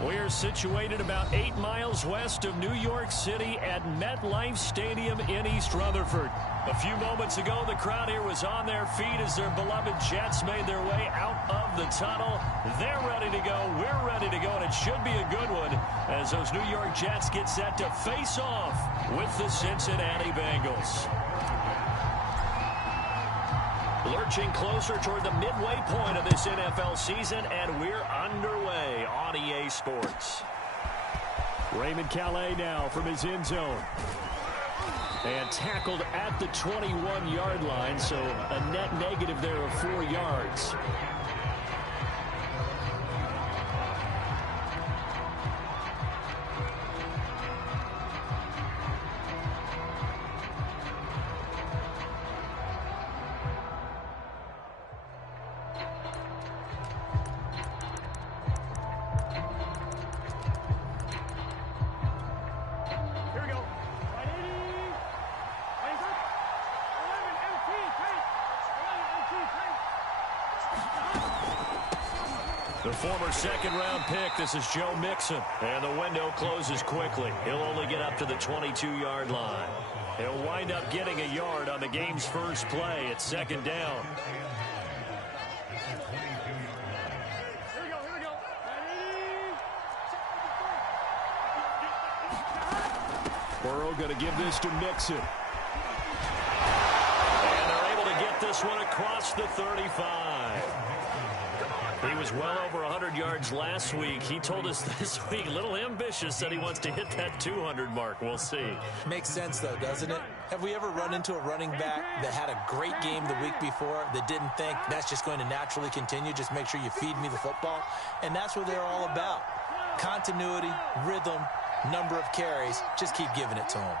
We're situated about 8 miles west of New York City at MetLife Stadium in East Rutherford. A few moments ago, the crowd here was on their feet as their beloved Jets made their way out of the tunnel. They're ready to go. We're ready to go, and it should be a good one as those New York Jets get set to face off with the Cincinnati Bengals. Lurching closer toward the midway point of this NFL season, and we're underway on EA Sports. Raymond Calais now from his end zone. And tackled at the 21-yard line, so a net negative there of 4 yards. The former second-round pick, this is Joe Mixon. And the window closes quickly. He'll only get up to the 22-yard line. He'll wind up getting a yard on the game's first play. It's second down. Burrow going to give this to Mixon. And they're able to get this one across the 35. He was well over 100 yards last week. He told us this week, a little ambitious, said he wants to hit that 200 mark. We'll see. Makes sense, though, doesn't it? Have we ever run into a running back that had a great game the week before that didn't think that's just going to naturally continue? Just make sure you feed me the football. And that's what they're all about. Continuity, rhythm, number of carries. Just keep giving it to him.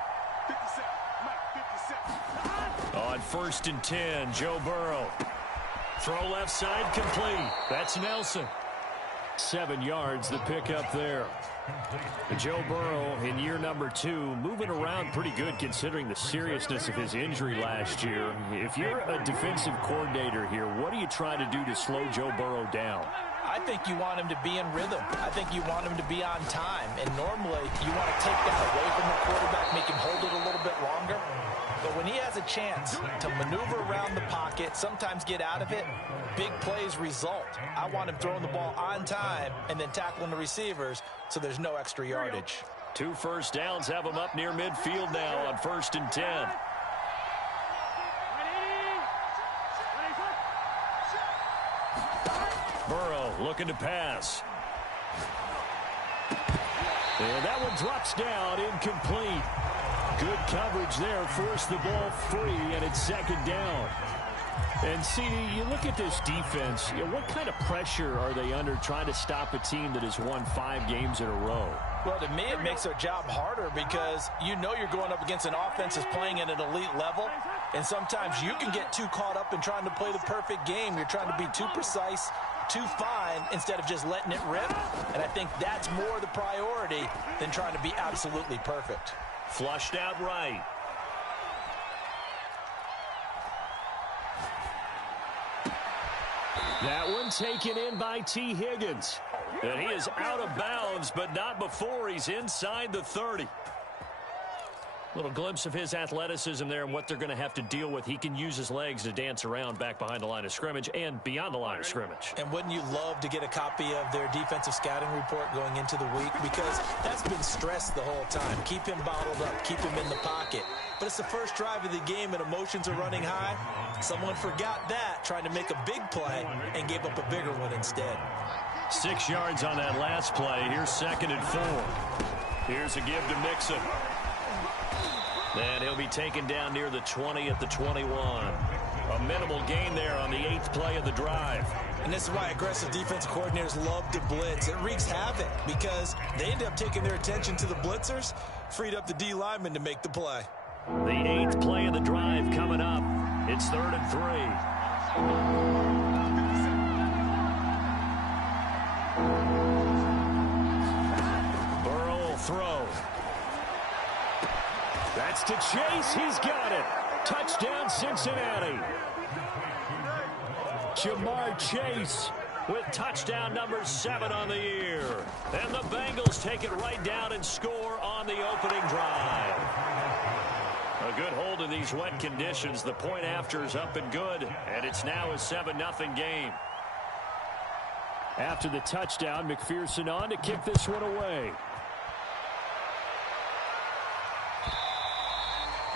On 1st and 10, Joe Burrow. Throw left side complete. That's Nelson. 7 yards, the pickup there. Joe Burrow in year number 2, moving around pretty good considering the seriousness of his injury last year. If you're a defensive coordinator here, what do you try to do to slow Joe Burrow down? I think you want him to be in rhythm. I think you want him to be on time. And normally, you want to take that away from the quarterback, make him hold it a little bit longer. But when he has a chance to maneuver around the pocket, sometimes get out of it, big plays result. I want him throwing the ball on time and then tackling the receivers so there's no extra yardage. 2 first downs have him up near midfield now on 1st and 10. Burrow looking to pass. And that one drops down, incomplete. Good coverage there, forced the ball free, and it's second down. And, CD, you look at this defense, what kind of pressure are they under trying to stop a team that has won 5 games in a row? Well, to me, it makes their job harder because you know you're going up against an offense that's playing at an elite level, and sometimes you can get too caught up in trying to play the perfect game. You're trying to be too precise, too fine, instead of just letting it rip, and I think that's more the priority than trying to be absolutely perfect. Flushed out right. That one taken in by T. Higgins. And he is out of bounds, but not before he's inside the 30. Little glimpse of his athleticism there and what they're going to have to deal with. He can use his legs to dance around back behind the line of scrimmage and beyond the line of scrimmage. And wouldn't you love to get a copy of their defensive scouting report going into the week? Because that's been stressed the whole time. Keep him bottled up. Keep him in the pocket. But it's the first drive of the game and emotions are running high. Someone forgot that, trying to make a big play, and gave up a bigger one instead. 6 yards on that last play. Here's 2nd and 4. Here's a give to Mixon. And he'll be taken down near the 20 at the 21. A minimal gain there on the 8th play of the drive. And this is why aggressive defensive coordinators love to blitz. It wreaks havoc because they end up taking their attention to the blitzers, freed up the D lineman to make the play. The 8th play of the drive coming up. It's 3rd and 3. Burrow will throw. That's to Chase. He's got it. Touchdown, Cincinnati. Jamar Chase with touchdown number 7 on the year. And the Bengals take it right down and score on the opening drive. A good hold in these wet conditions. The point after is up and good, and it's now a 7-0 game. After the touchdown, McPherson on to kick this one away.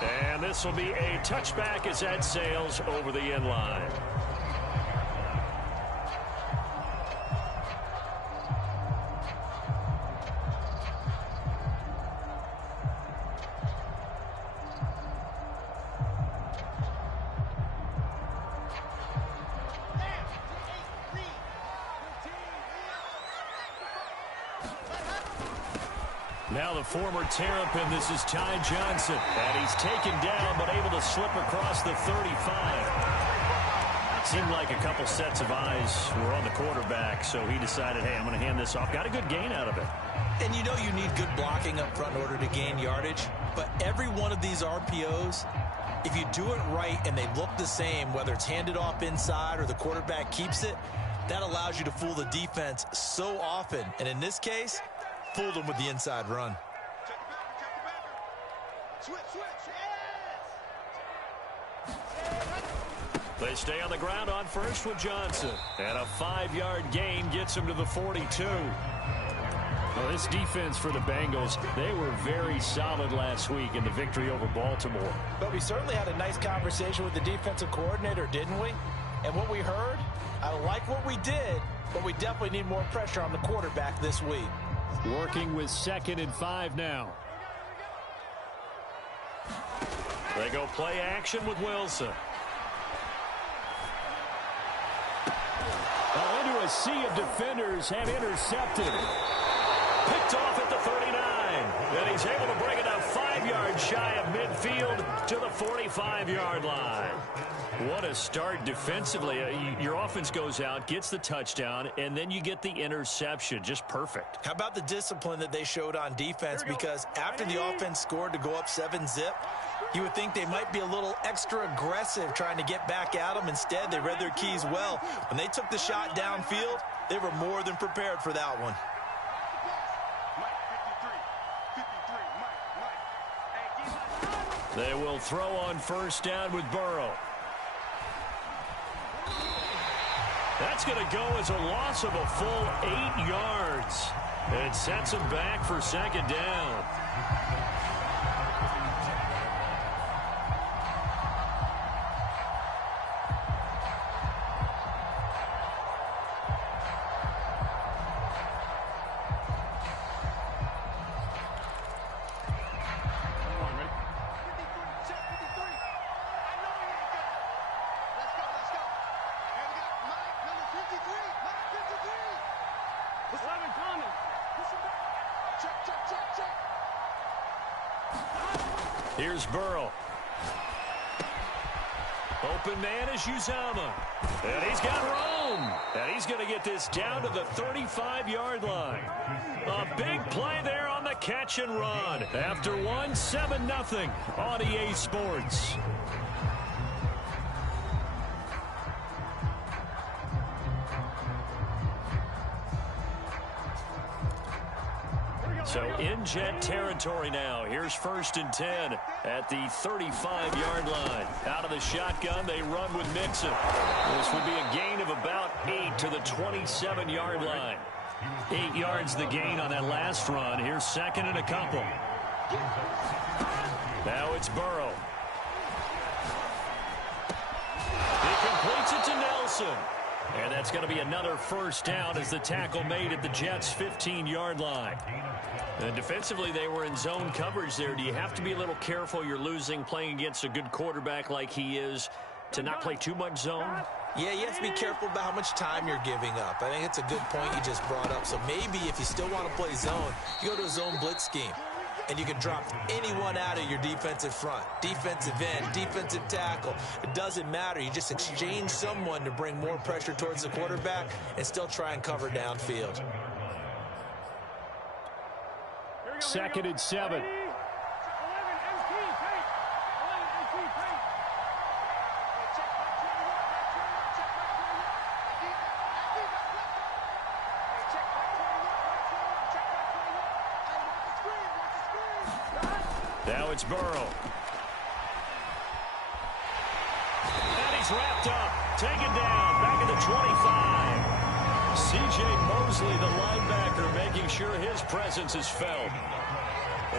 And this will be a touchback as that sails over the end line. Now the former Terrapin, this is Ty Johnson. And he's taken down, but able to slip across the 35. Seemed like a couple sets of eyes were on the quarterback, so he decided, hey, I'm going to hand this off. Got a good gain out of it. And you know you need good blocking up front in order to gain yardage. But every one of these RPOs, if you do it right and they look the same, whether it's handed off inside or the quarterback keeps it, that allows you to fool the defense so often. And in this case, fooled them with the inside run. They stay on the ground on first with Johnson. And a 5-yard gain gets him to the 42. Well, this defense for the Bengals, they were very solid last week in the victory over Baltimore. But we certainly had a nice conversation with the defensive coordinator, didn't we? And what we heard, I like what we did, but we definitely need more pressure on the quarterback this week. Working with 2nd and 5 now. They go play action with Wilson. Well, into a sea of defenders, have intercepted. Picked off at the 39. And he's able to bring it up 5 yards shy of midfield to the 45-yard line. What a start defensively. Your offense goes out, gets the touchdown, and then you get the interception. Just perfect. How about the discipline that they showed on defense? Because after the offense scored to go up 7-zip, you would think they might be a little extra aggressive trying to get back at them. Instead, they read their keys well. When they took the shot downfield, they were more than prepared for that one. They will throw on first down with Burrow. That's going to go as a loss of a full 8 yards. It sets him back for 2nd down. Here's Burrow. Open man is Uzama. And he's got Rome. And he's going to get this down to the 35-yard line. A big play there on the catch and run. After 7-0 on EA Sports. So in Jet territory now. Here's 1st and 10 at the 35-yard line. Out of the shotgun, they run with Mixon. This would be a gain of about 8 to the 27-yard line. 8 yards the gain on that last run. Here's 2nd and a couple. Now it's Burrow. He completes it to Nelson. And that's going to be another first down as the tackle made at the Jets' 15-yard line. And defensively, they were in zone coverage there. Do you have to be a little careful? You're losing playing against a good quarterback like he is to not play too much zone? Yeah, you have to be careful about how much time you're giving up. I think it's a good point you just brought up. So maybe if you still want to play zone, you go to a zone blitz scheme. And you can drop anyone out of your defensive front. Defensive end, defensive tackle. It doesn't matter. You just exchange someone to bring more pressure towards the quarterback and still try and cover downfield. 2nd and 7. Now it's Burrow. And he's wrapped up. Taken down. Back at the 25. C.J. Mosley, the linebacker, making sure his presence is felt.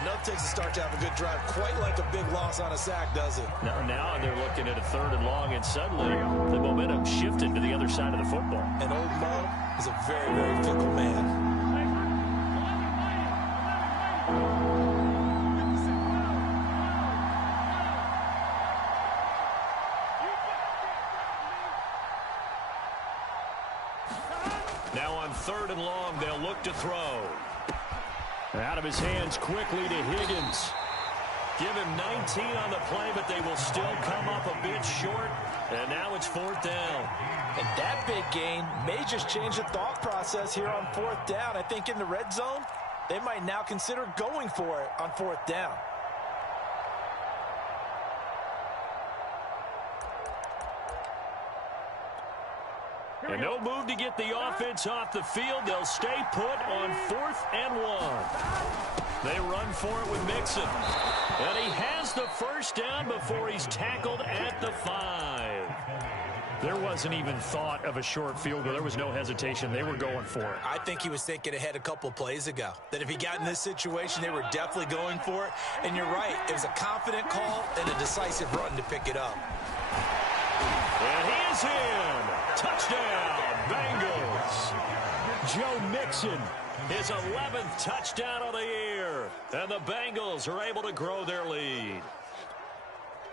Enough takes a start to have a good drive. Quite like a big loss on a sack, does it? Now they're looking at a 3rd and long, and suddenly the momentum shifted to the other side of the football. And old Mo is a very, very fickle man. Now on 3rd and long, they'll look to throw. Out of his hands quickly to Higgins. Give him 19 on the play, but they will still come up a bit short. And now it's 4th down. And that big gain may just change the thought process here on 4th down. I think in the red zone, they might now consider going for it on 4th down. And no move to get the offense off the field. They'll stay put on 4th and 1. They run for it with Mixon. And he has the first down before he's tackled at the 5. There wasn't even thought of a short field goal. There was no hesitation. They were going for it. I think he was thinking ahead a couple plays ago. That if he got in this situation, they were definitely going for it. And you're right. It was a confident call and a decisive run to pick it up. And he is in. Touchdown, Bengals. Joe Mixon, his 11th touchdown of the year. And the Bengals are able to grow their lead.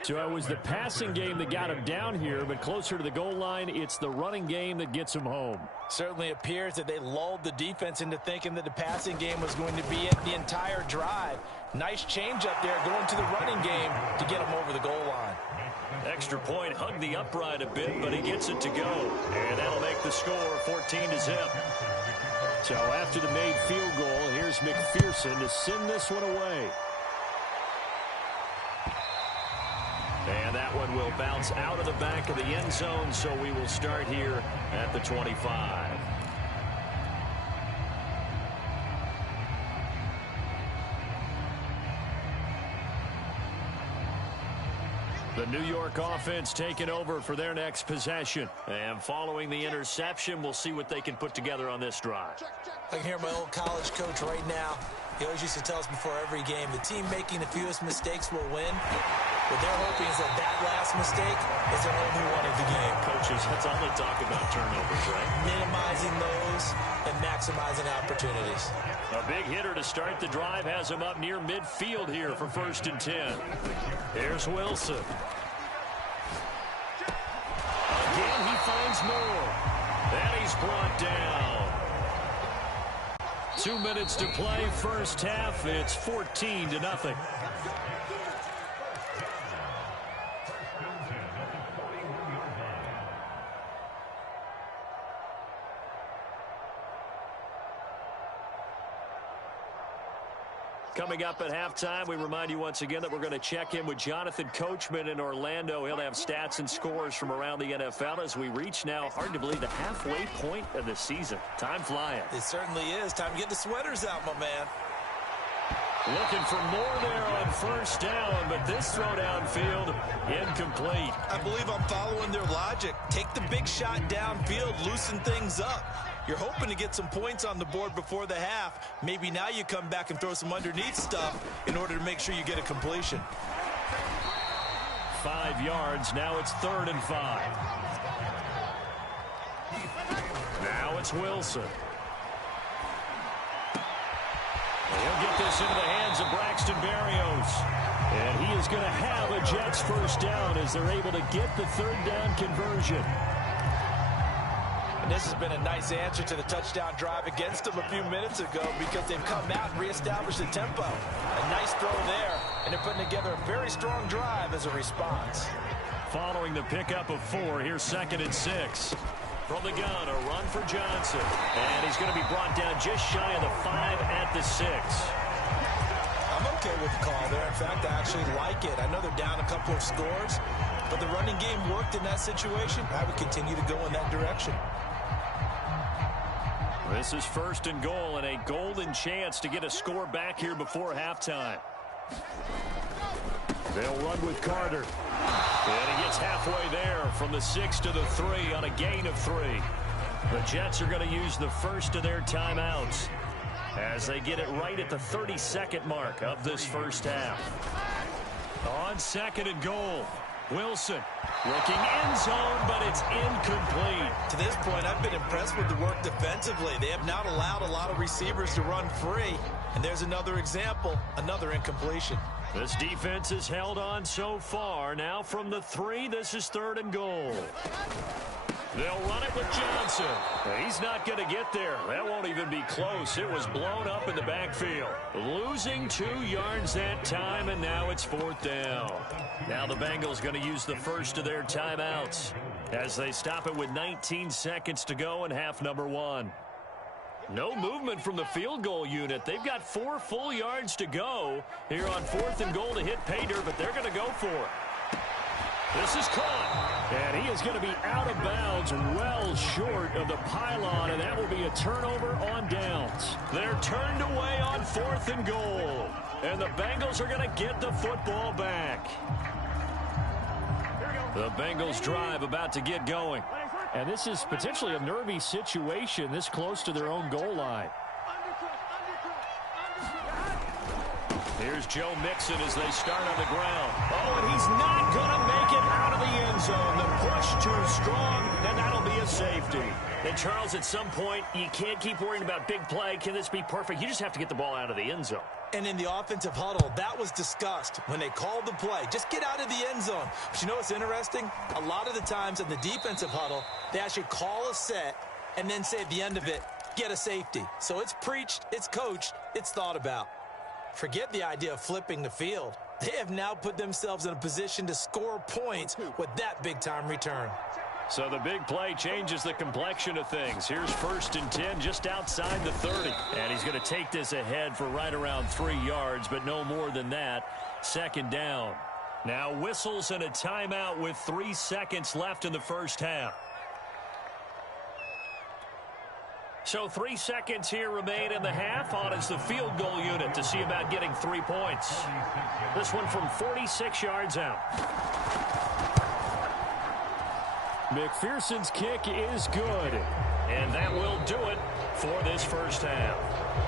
So it was the passing game that got him down here, but closer to the goal line, it's the running game that gets him home. Certainly appears that they lulled the defense into thinking that the passing game was going to be it the entire drive. Nice change up there going to the running game to get him over the goal line. Extra point, hugged the upright a bit, but he gets it to go. And that'll make the score 14-0. So after the made field goal, here's McPherson to send this one away. And that one will bounce out of the back of the end zone, so we will start here at the 25. The New York offense taking over for their next possession. And following the interception, we'll see what they can put together on this drive. I can hear my old college coach right now. He always used to tell us before every game, the team making the fewest mistakes will win. What they're hoping is that last mistake is their only one of the game. Coaches, that's all they talk about, turnovers, right? Minimizing those and maximizing opportunities. A big hitter to start the drive has him up near midfield here for 1st and 10. Here's Wilson. Again, he finds more. And he's brought down. 2 minutes to play, first half. It's 14-0. Coming up at halftime, we remind you once again that we're going to check in with Jonathan Coachman in Orlando. He'll have stats and scores from around the NFL as we reach now, hard to believe, the halfway point of the season. Time flying. It certainly is. Time to get the sweaters out, my man. Looking for more there on first down, but this throw downfield incomplete. I believe I'm following their logic. Take the big shot downfield, loosen things up. You're hoping to get some points on the board before the half. Maybe now you come back and throw some underneath stuff in order to make sure you get a completion. 5 yards. Now it's 3rd and 5. Now it's Wilson. He'll get this into the hands of Braxton Berrios. And he is going to have a Jets first down as they're able to get the 3rd down conversion. And this has been a nice answer to the touchdown drive against them a few minutes ago because they've come out and reestablished the tempo. A nice throw there, and they're putting together a very strong drive as a response. Following the pickup of 4, here's 2nd and 6. From the gun, a run for Johnson. And he's going to be brought down just shy of the 5 at the 6. I'm okay with the call there. In fact, I actually like it. I know they're down a couple of scores, but the running game worked in that situation. I would continue to go in that direction. This is 1st and goal and a golden chance to get a score back here before halftime. They'll run with Carter. And he gets halfway there from the 6 to the 3 on a gain of 3. The Jets are going to use the first of their timeouts as they get it right at the 32nd mark of this first half. On 2nd and goal, Wilson looking end zone, but it's incomplete. To this point, I've been impressed with the work defensively. They have not allowed a lot of receivers to run free. And there's another example, another incompletion. This defense has held on so far. Now from the 3, this is 3rd and goal. They'll run it with Johnson. He's not going to get there. That won't even be close. It was blown up in the backfield. Losing 2 yards that time, and now it's 4th down. Now the Bengals going to use the first of their timeouts as they stop it with 19 seconds to go in half number 1. No movement from the field goal unit. They've got 4 full yards to go here on 4th and goal to hit pay dirt, but they're going to go for it. This is caught, and he is going to be out of bounds well short of the pylon, and that will be a turnover on downs. They're turned away on 4th and goal, and the Bengals are going to get the football back. The Bengals drive about to get going, and this is potentially a nervy situation this close to their own goal line. Here's Joe Mixon as they start on the ground. Oh, and he's not going to make it out of the end zone. The push too strong, and that'll be a safety. And, Charles, at some point, you can't keep worrying about big play. Can this be perfect? You just have to get the ball out of the end zone. And in the offensive huddle, that was discussed when they called the play. Just get out of the end zone. But you know what's interesting? A lot of the times in the defensive huddle, they actually call a set and then say at the end of it, get a safety. So it's preached, it's coached, it's thought about. Forget the idea of flipping the field. They have now put themselves in a position to score points with that big-time return. So the big play changes the complexion of things. Here's 1st and 10 just outside the 30. And he's going to take this ahead for right around 3 yards, but no more than that. 2nd down. Now whistles and a timeout with 3 seconds left in the first half. So 3 seconds here remain in the half. On is the field goal unit to see about getting 3 points. This one from 46 yards out. McPherson's kick is good. And that will do it for this first half.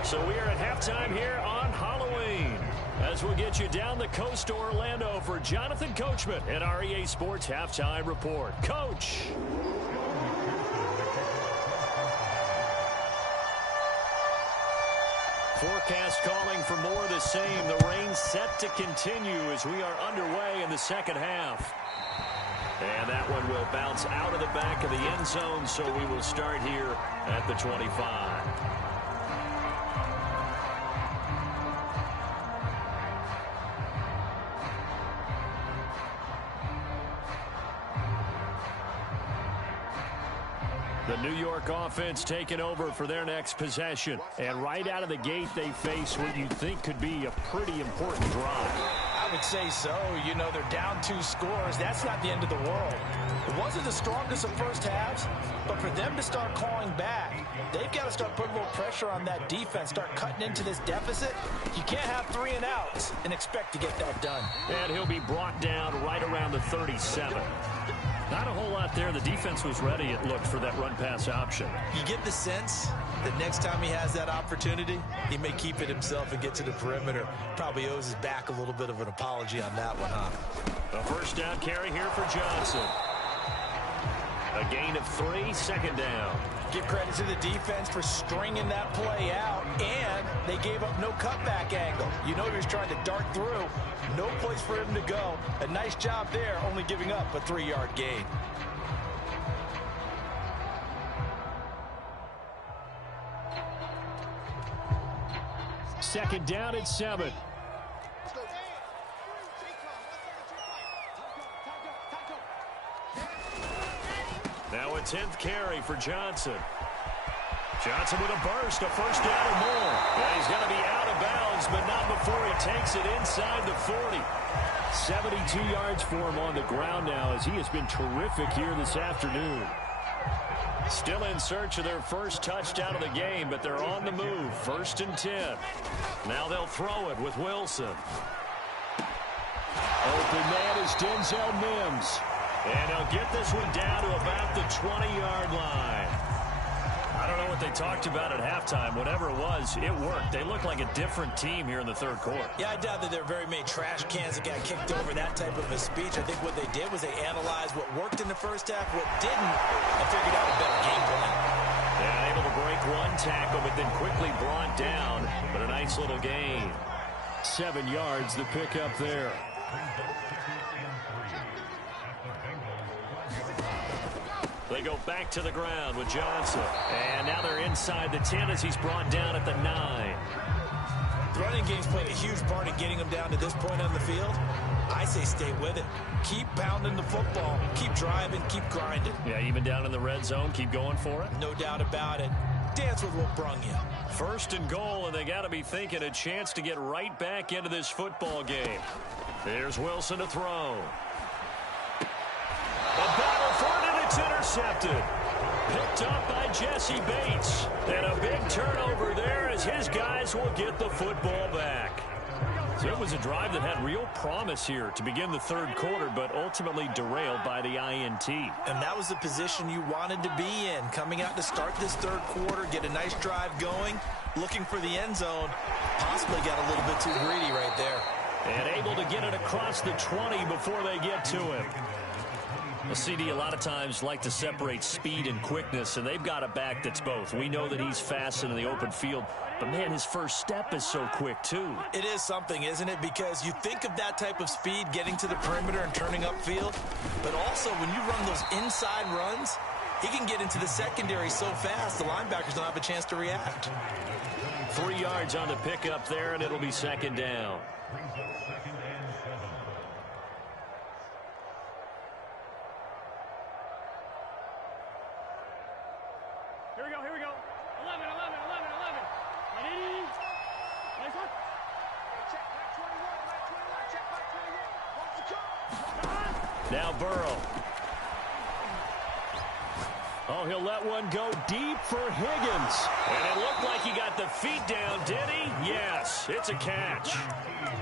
So we are at halftime here on Halloween, as we'll get you down the coast to Orlando for Jonathan Coachman at our EA Sports Halftime Report. Coach. Forecast calling for more of the same. The rain set to continue as we are underway in the second half. And that one will bounce out of the back of the end zone, so we will start here at the 25. The New York offense taking over for their next possession. And right out of the gate, they face what you think could be a pretty important drive. I would say so. You know, they're down 2 scores. That's not the end of the world. It wasn't the strongest of first halves, but for them to start calling back, they've got to start putting a little pressure on that defense, start cutting into this deficit. You can't have 3 and outs and expect to get that done. And he'll be brought down right around the 37. Not a whole lot there. The defense was ready, it looked, for that run-pass option. You get the sense that next time he has that opportunity, he may keep it himself and get to the perimeter. Probably owes his back a little bit of an apology on that one, huh? A first down carry here for Johnson. A gain of 3, 2nd down. Give credit to the defense for stringing that play out, and they gave up no cutback angle. You know he was trying to dart through. No place for him to go. A nice job there, only giving up a 3-yard gain. Second down at 7. Now a 10th carry for Johnson. Johnson with a burst, a first down or more. And he's going to be out of bounds, but not before he takes it inside the 40. 72 yards for him on the ground now, as he has been terrific here this afternoon. Still in search of their first touchdown of the game, but they're on the move. 1st and 10. Now they'll throw it with Wilson. Open man is Denzel Mims. And he'll get this one down to about the 20-yard line. I don't know what they talked about at halftime. Whatever it was, it worked. They look like a different team here in the third quarter. Yeah, I doubt that there are very many trash cans that got kicked over, that type of a speech. I think what they did was they analyzed what worked in the first half, what didn't, and figured out a better game plan. Yeah, able to break one tackle, but then quickly brought down. But a nice little gain. 7 yards, the pickup there. They go back to the ground with Johnson. And now they're inside the 10 as he's brought down at the 9. The running game's played a huge part in getting them down to this point on the field. I say stay with it. Keep pounding the football. Keep driving. Keep grinding. Yeah, even down in the red zone, keep going for it. No doubt about it. Dance with what brung you. 1st and goal, and they got to be thinking a chance to get right back into this football game. There's Wilson to throw. A battle for it, and it's intercepted. Picked up by Jesse Bates. And a big turnover there as his guys will get the football back. So it was a drive that had real promise here to begin the third quarter, but ultimately derailed by the INT. And that was the position you wanted to be in, coming out to start this third quarter, get a nice drive going, looking for the end zone. Possibly got a little bit too greedy right there. And able to get it across the 20 before they get to him. Well, CD a lot of times like to separate speed and quickness, and they've got a back that's both. We know that he's fast in the open field, but, man, his first step is so quick, too. It is something, isn't it? Because you think of that type of speed getting to the perimeter and turning upfield, but also when you run those inside runs, he can get into the secondary so fast the linebackers don't have a chance to react. 3 yards on the pickup there, and it'll be 2nd down. Here we go. 11. Ready? Nice one. Check back 21, check back 21. Watch the call. Now Burrow. Oh, he'll let one go deep for Higgins. And it looked like he got the feet down, did he? Yes, it's a catch.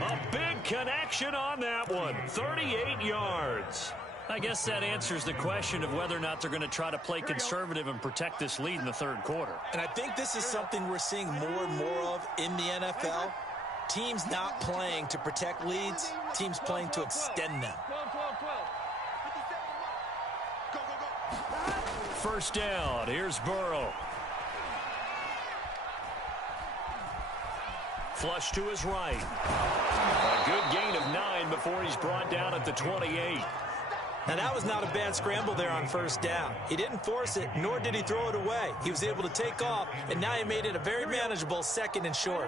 A big connection on that one. 38 yards. I guess that answers the question of whether or not they're going to try to play conservative and protect this lead in the third quarter. And I think this is something we're seeing more and more of in the NFL. Teams not playing to protect leads, teams playing to extend them. 1st down. Here's Burrow. Flush to his right. A good gain of 9 before he's brought down at the 28. Now, that was not a bad scramble there on 1st down. He didn't force it, nor did he throw it away. He was able to take off, and now he made it a very manageable 2nd and short.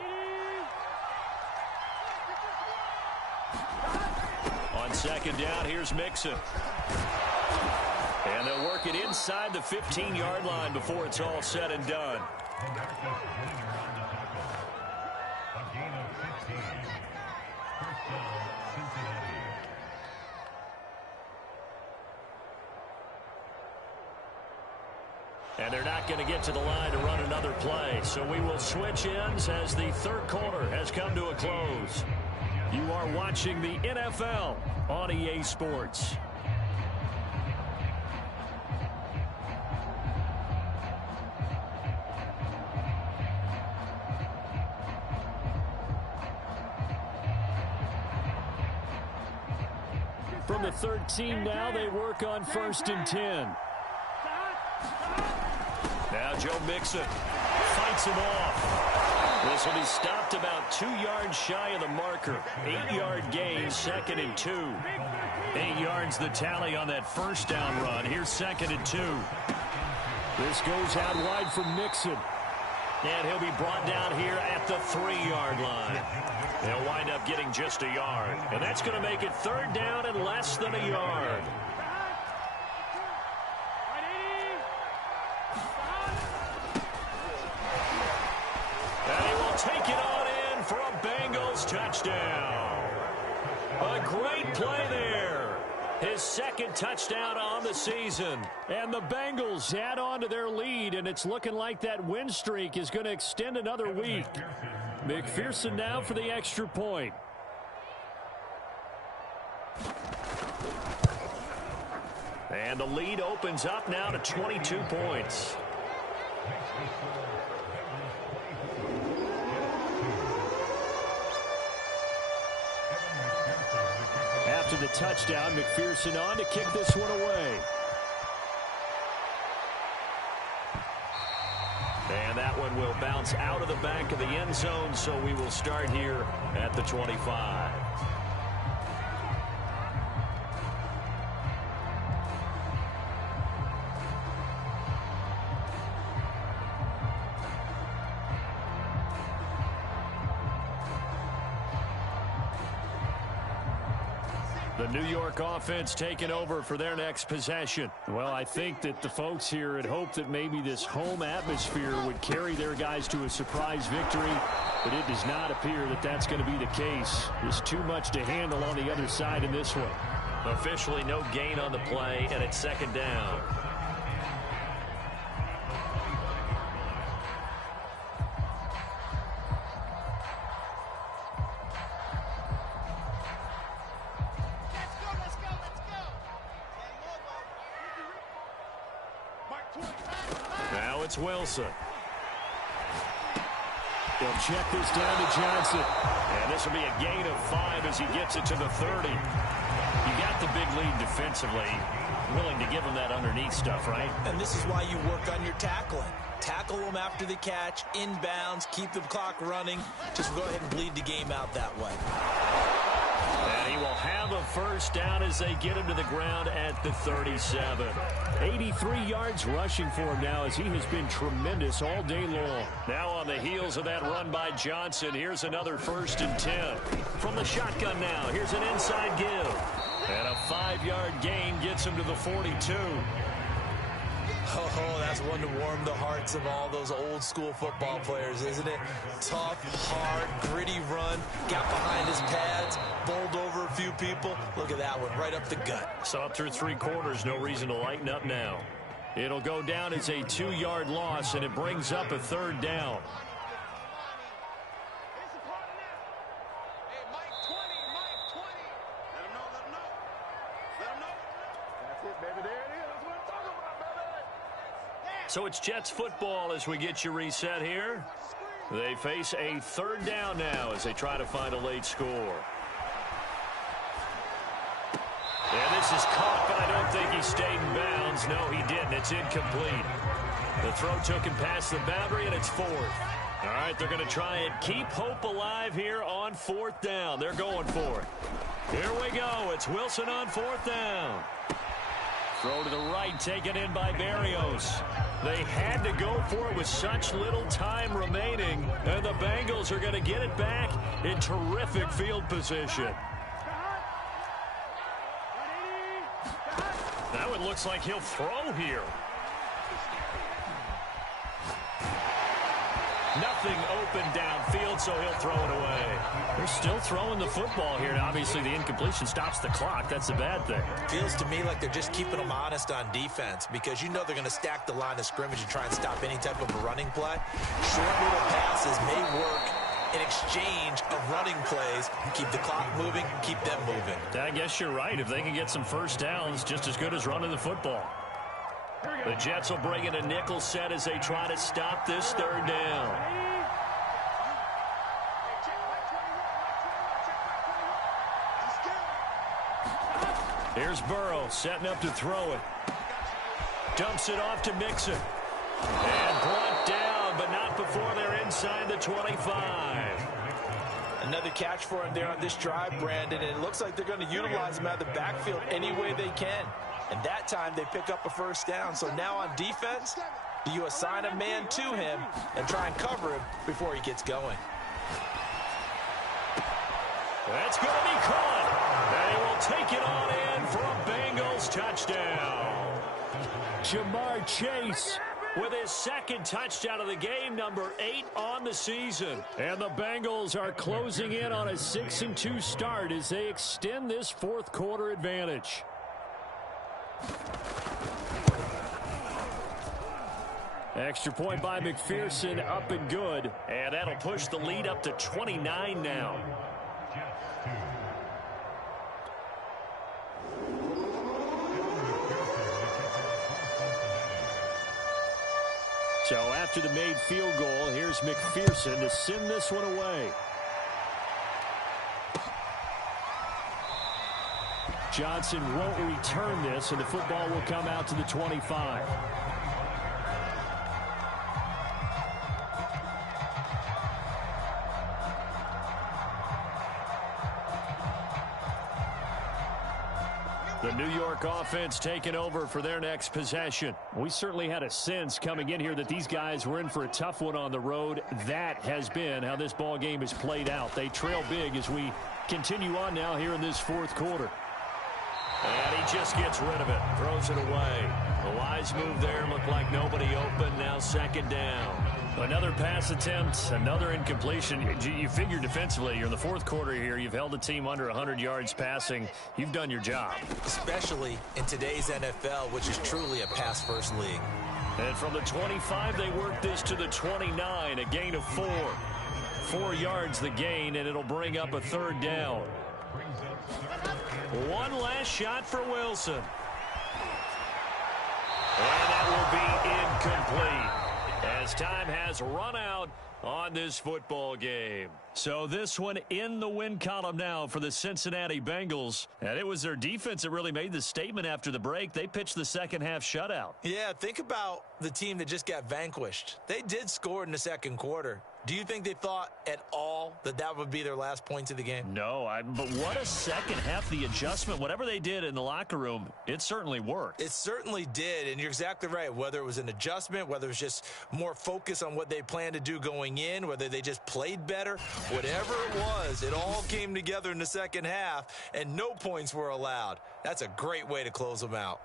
On 2nd down, here's Mixon. And they'll work it inside the 15-yard line before it's all said and done. And they're not going to get to the line to run another play. So we will switch ends as the third quarter has come to a close. You are watching the NFL on EA Sports. From the 13 now, they work on 1st and 10. Now Joe Mixon fights him off. This will be stopped about 2 yards shy of the marker. 8-yard gain, 2nd and 2. 8 yards the tally on that 1st down run. Here's 2nd and 2. This goes out wide for Mixon. And he'll be brought down here at the 3-yard line. They'll wind up getting just a yard. And that's going to make it 3rd down and less than a yard. Take it on in for a Bengals touchdown. A great play there. His 2nd touchdown on the season. And the Bengals add on to their lead, and it's looking like that win streak is going to extend another week. McPherson now for the extra point. And the lead opens up now to 22 points. After the touchdown, McPherson on to kick this one away. And that one will bounce out of the back of the end zone, so we will start here at the 25. The New York offense taking over for their next possession. Well, I think that the folks here had hoped that maybe this home atmosphere would carry their guys to a surprise victory, but it does not appear that that's going to be the case. There's too much to handle on the other side in this one. Officially no gain on the play, and it's second down. Now it's Wilson. They'll check this down to Johnson. And this will be a gain of 5 as he gets it to the 30. You got the big lead defensively. Willing to give him that underneath stuff, right? And this is why you work on your tackling. Tackle them after the catch, inbounds, keep the clock running. Just go ahead and bleed the game out that way. And he will have a first down as they get him to the ground at the 37. 83 yards rushing for him now as he has been tremendous all day long. Now on the heels of that run by Johnson, here's another 1st and 10. From the shotgun now, here's an inside give. And a 5-yard gain gets him to the 42. Oh, that's one to warm the hearts of all those old school football players, isn't it? Tough, hard, gritty run, got behind his pads, bowled over a few people. Look at that one, right up the gut. So up through 3 quarters, no reason to lighten up now. It'll go down as a 2-yard loss, and it brings up a 3rd down. So it's Jets football as we get you reset here. They face a 3rd down now as they try to find a late score. And this is caught, but I don't think he stayed in bounds. No, he didn't. It's incomplete. The throw took him past the boundary, and it's 4th. All right, they're going to try and keep hope alive here on 4th down. They're going for it. Here we go. It's Wilson on 4th down. Throw to the right, taken in by Berrios. They had to go for it with such little time remaining, and the Bengals are going to get it back in terrific field position. That one looks like he'll throw here. Nothing open downfield, so he'll throw it away. They're still throwing the football here. Now, obviously, the incompletion stops the clock. That's a bad thing. Feels to me like they're just keeping them honest on defense because you know they're going to stack the line of scrimmage and try and stop any type of a running play. Short little passes may work in exchange of running plays. Keep the clock moving, keep them moving. I guess you're right. If they can get some first downs, just as good as running the football. The Jets will bring in a nickel set as they try to stop this 3rd down. Here's Burrow setting up to throw it. Dumps it off to Mixon. And brought down, but not before they're inside the 25. Another catch for him there on this drive, Brandon, and it looks like they're going to utilize him out of the backfield any way they can. And that time they pick up a first down. So now on defense, do you assign a man to him and try and cover him before he gets going? That's going to be caught. They will take it on in for a Bengals touchdown. Jamar Chase with his 2nd touchdown of the game, number 8 on the season. And the Bengals are closing in on a 6-2 start as they extend this 4th quarter advantage. Extra point by McPherson, up and good. And that'll push the lead up to 29 now. after the made field goal. Here's McPherson to send this one away. Johnson won't return this, and the football will come out to the 25. The New York offense taking over for their next possession. We certainly had a sense coming in here that these guys were in for a tough one on the road. That has been how this ball game has played out. They trail big as we continue on now here in this fourth quarter. And he just gets rid of it, throws it away. A wise move there, looked like nobody open, now second down. Another pass attempt, another incompletion. You figure defensively, you're in the fourth quarter here, you've held the team under 100 yards passing. You've done your job. Especially in today's NFL, which is truly a pass-first league. And from the 25, they work this to the 29, a gain of 4. 4 yards the gain, and it'll bring up a third down. One last shot for Wilson. And that will be incomplete, as time has run out on this football game. So this one in the win column now for the Cincinnati Bengals. And it was their defense that really made the statement after the break. They pitched the second half shutout. Yeah, think about the team that just got vanquished. They did score in the second quarter. Do you think they thought at all that that would be their last points of the game? No, but what a second half. The adjustment, whatever they did in the locker room, it certainly worked. It certainly did, and you're exactly right. Whether it was an adjustment, whether it was just more focus on what they planned to do going in, whether they just played better, whatever it was, it all came together in the second half, and no points were allowed. That's a great way to close them out.